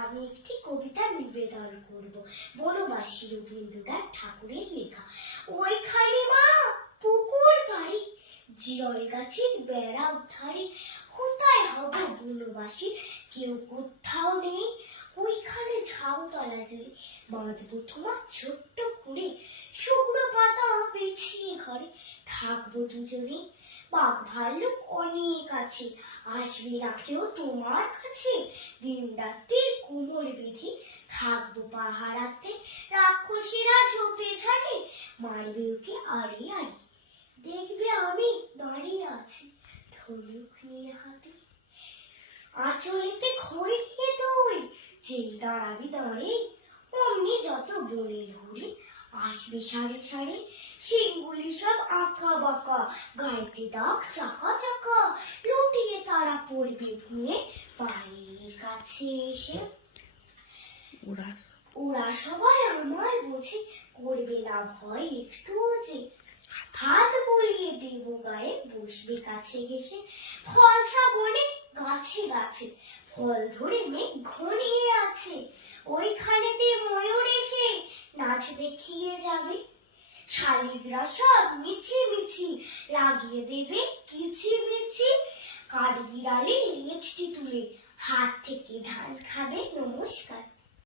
আমি একটি কবিতা নিবেদন করব। বনবাসী রবীন্দ্রনাথ ঠাকুরের লেখা। ওইখানে মা পুকুর পাড়ে, জিয়ল গাছের বেড়ার ধারে, কোথায় হবে বনবাসী, কেউ কোথাও নেই। ওইখানে ঝাউতলা জুড়ে বাঁধবো তোমার ছোট্ট কুড়ে, শুকনো পাতা পেছিয়ে ঘরে থাকবো দুজনে। বাঘ ভাল্লুক অনেক আছে, আসবে না কেউ তোমার কাছে। দিন রাত্রির কোমর বেঁধে থাকবো পাহারাতে, রাক্ষসীরা ঝোপে ঝাড়ে মারবে ওকে আড়ে আড়ে। দেখবে আমি দাঁড়িয়ে আছি ধনুক নিয়ে হাতে, আঁচলেতে খই নিয়ে তুই যেই দাঁড়াবি দাঁড়ে, অমনি যত বনের ঘুরে আসবে সারি সারি। শিংগুলি সব আঁকা বাঁকা, গাইতে দাগ চাকা চাকা, লুটিয়ে তারা পড়বে ভুঁয়ে বাড়ির কাছে এসে। ওরা সবাই আমায় বোঝে, করবে না ভয় একটুও যে। হাত বলিয়ে দেব গায়ে, বসবে কাছে ঘেসে। ফলসা বনে গাছে গাছে ফল ধরে মেঘ ঘনিয়ে আছে, ওইখানেতে ময়ূর এসে নাচ দেখিয়ে যাবে। শালিকরা সব মিছি মিছি লাগিয়ে দেবে কিচিমিচি, কাঠবিড়ালি লেজটি তুলে হাত থেকে ধান খাবে নমস্কার।